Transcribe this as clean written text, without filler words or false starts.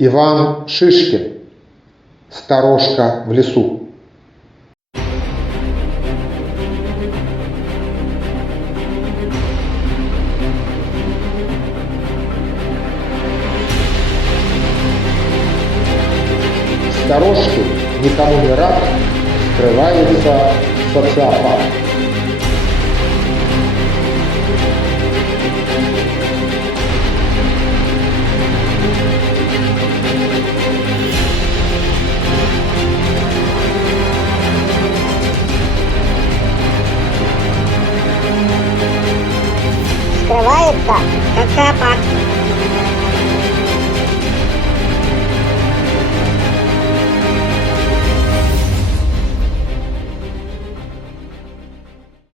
Иван Шишкин. Сторожка в лесу. В сторожке, никому не рад, скрывается социопат. Скрывается социопат.